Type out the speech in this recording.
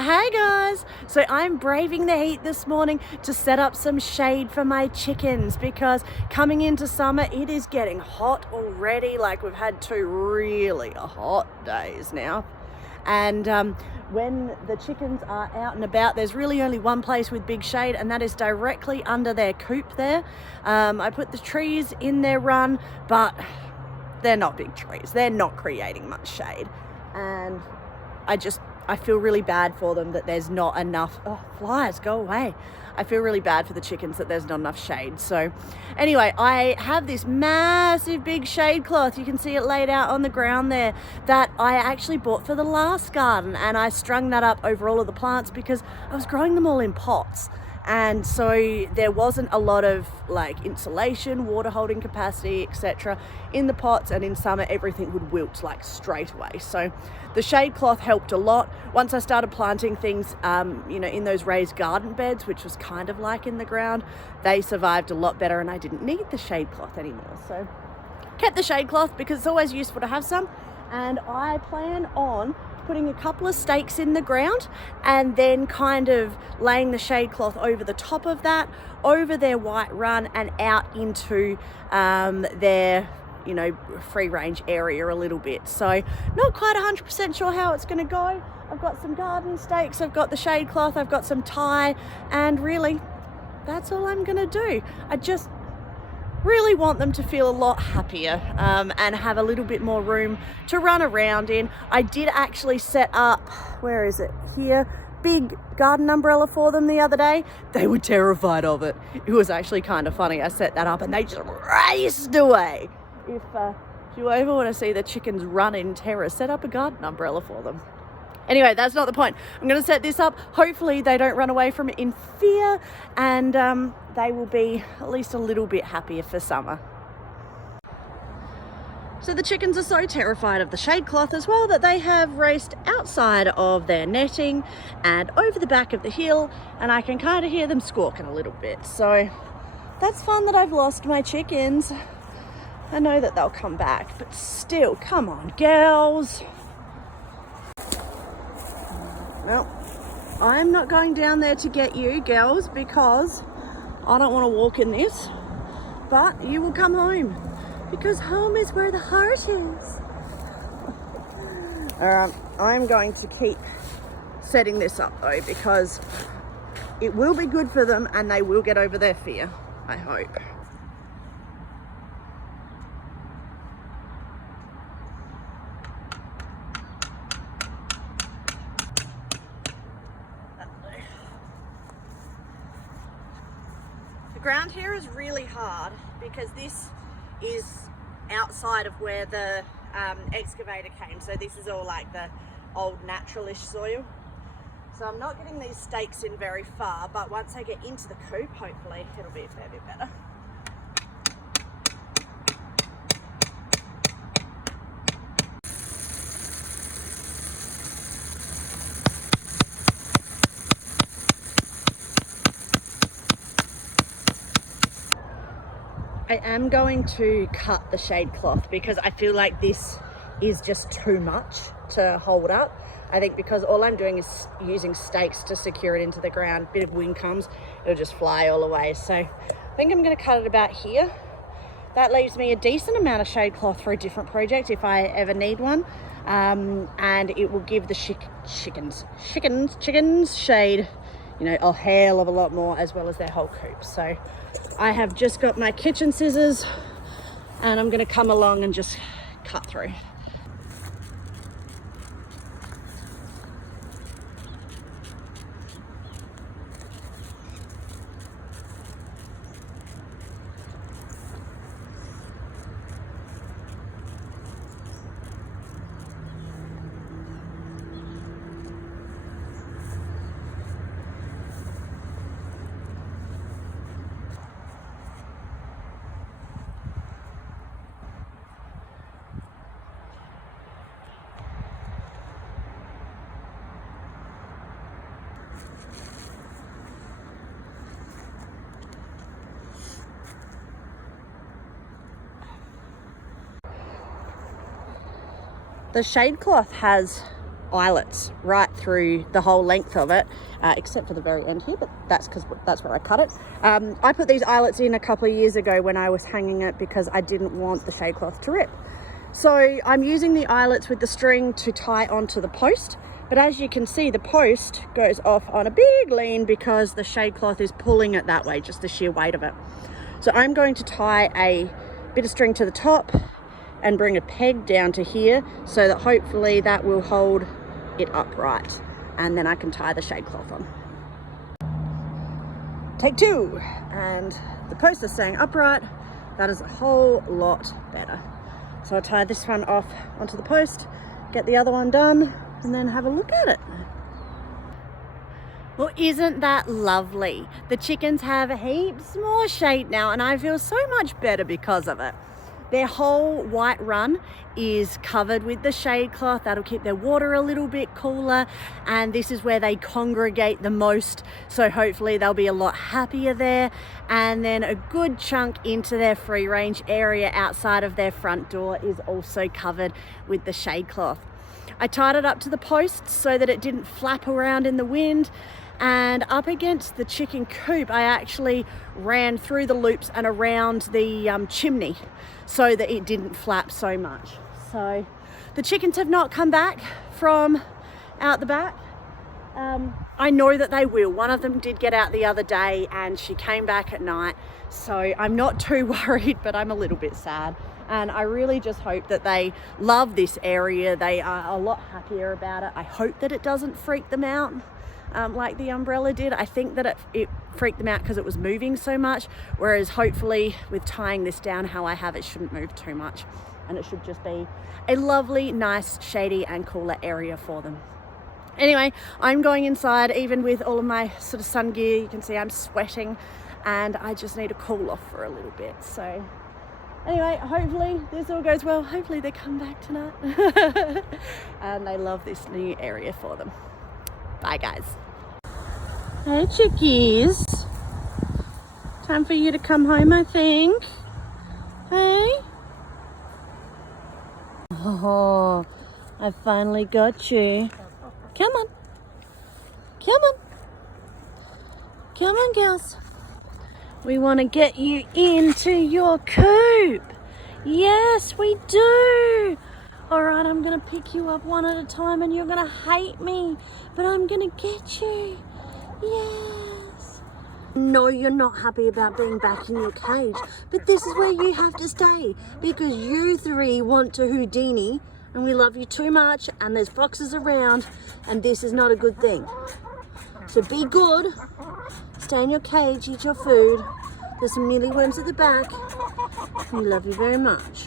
Hey guys! So I'm braving the heat this morning to set up some shade for my chickens because coming into summer it is getting hot already. Like we've had 2 really hot days now. And when the chickens are out and about, there's really only one place with big shade, and that is directly under their coop there. I put the trees in their run, but they're not big trees. They're not creating much shade. And I feel really bad for them that there's not enough. Oh, flies, go away. I feel really bad for the chickens that there's not enough shade. So anyway, I have this massive big shade cloth. You can see it laid out on the ground there that I actually bought for the last garden, and I strung that up over all of the plants because I was growing them all in pots. And so there wasn't a lot of like insulation, water holding capacity, etc. in the pots, and in summer everything would wilt like straight away. So the shade cloth helped a lot. Once I started planting things, in those raised garden beds, which was kind of like in the ground, they survived a lot better, and I didn't need the shade cloth anymore. So kept the shade cloth because it's always useful to have some, and I plan on putting a couple of stakes in the ground and then kind of laying the shade cloth over the top of that, over their white run and out into their free range area a little bit. So not quite 100% sure how it's going to go. I've got some garden stakes, I've got the shade cloth, I've got some tie, and really that's all I'm going to do. I just really want them to feel a lot happier and have a little bit more room to run around in. I did actually set up, where is it? Here, big garden umbrella for them the other day. They were terrified of it. It was actually kind of funny. I set that up and they just raced away. If you ever want to see the chickens run in terror, set up a garden umbrella for them. Anyway, that's not the point. I'm going to set this up. Hopefully they don't run away from it in fear, and they will be at least a little bit happier for summer. So the chickens are so terrified of the shade cloth as well that they have raced outside of their netting and over the back of the hill, and I can kind of hear them squawking a little bit. So that's fun that I've lost my chickens. I know that they'll come back, but still, come on, girls. Well, I'm not going down there to get you, girls, because I don't want to walk in this, but you will come home, because home is where the heart is. I'm going to keep setting this up though, because it will be good for them and they will get over their fear, I hope. The ground here is really hard because this is outside of where the excavator came, so this is all like the old naturalish soil. So I'm not getting these stakes in very far, but once I get into the coop, hopefully it'll be a fair bit better. I am going to cut the shade cloth because I feel like this is just too much to hold up. I think because all I'm doing is using stakes to secure it into the ground. Bit of wind comes, it'll just fly all away. So I think I'm going to cut it about here. That leaves me a decent amount of shade cloth for a different project if I ever need one. And it will give the chickens shade, a hell of a lot more, as well as their whole coop. So I have just got my kitchen scissors and I'm going to come along and just cut through. The shade cloth has eyelets right through the whole length of it, except for the very end here, but that's because that's where I cut it. I put these eyelets in a couple of years ago when I was hanging it because I didn't want the shade cloth to rip. So I'm using the eyelets with the string to tie onto the post, but as you can see, the post goes off on a big lean because the shade cloth is pulling it that way, just the sheer weight of it. So I'm going to tie a bit of string to the top and bring a peg down to here so that hopefully that will hold it upright, and then I can tie the shade cloth on. Take two, and the post is staying upright. That is a whole lot better. So I'll tie this one off onto the post, get the other one done, and then have a look at it. Well, isn't that lovely? The chickens have heaps more shade now, and I feel so much better because of it. Their whole white run is covered with the shade cloth. That'll keep their water a little bit cooler, and this is where they congregate the most, so hopefully they'll be a lot happier there. And then a good chunk into their free range area outside of their front door is also covered with the shade cloth. I tied it up to the post so that it didn't flap around in the wind, and up against the chicken coop I actually ran through the loops and around the chimney so that it didn't flap so much. So the chickens have not come back from out the back. I know that they will. One of them did get out the other day and she came back at night, so I'm not too worried, but I'm a little bit sad. And I really just hope that they love this area. They are a lot happier about it. I hope that it doesn't freak them out like the umbrella did. I think that it freaked them out because it was moving so much, whereas hopefully with tying this down how I have, it shouldn't move too much, and it should just be a lovely, nice, shady and cooler area for them. Anyway, I'm going inside, even with all of my sort of sun gear. You can see I'm sweating and I just need to cool off for a little bit. So anyway, hopefully this all goes well. Hopefully they come back tonight and they love this new area for them. Bye guys. Hey chickies. Time for you to come home, I think. Hey? Oh, I finally got you. Come on. Come on. Come on, girls. We want to get you into your coop. Yes, we do. All right, I'm going to pick you up one at a time and you're going to hate me, but I'm going to get you. Yes. No, you're not happy about being back in your cage, but this is where you have to stay because you three want to Houdini and we love you too much and there's foxes around and this is not a good thing. So be good, stay in your cage, eat your food. There's some mealyworms at the back. We love you very much.